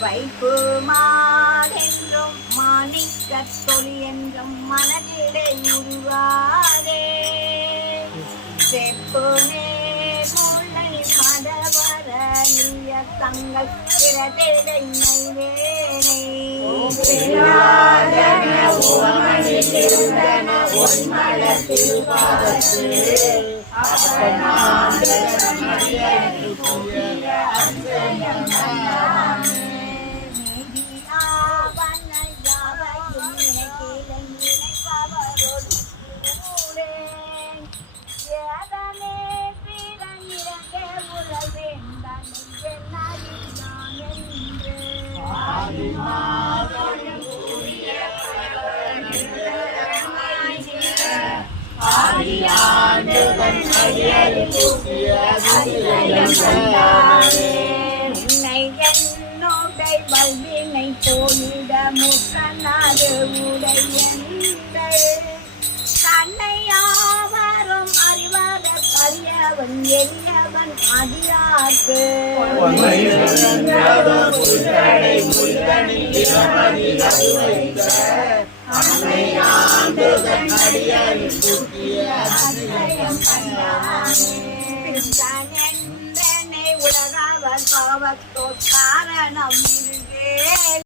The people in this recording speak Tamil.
வைப்பு மாதென்றும் மாணிக்கத் தொழி என்றும் மனதிடை உருவாதே செப்பு நேர் முல்லை மடவரலிய தங்கள் பிறதிடை நைவேனை என்னோடை வல்வினை போயிட முக்கனாது உடையந்தை தன்னையாவரும் அறிவாத அறியவன் எளியவன் அதிராக்கு உலகாவர் பாவத்தோர் காரணம் இதுவே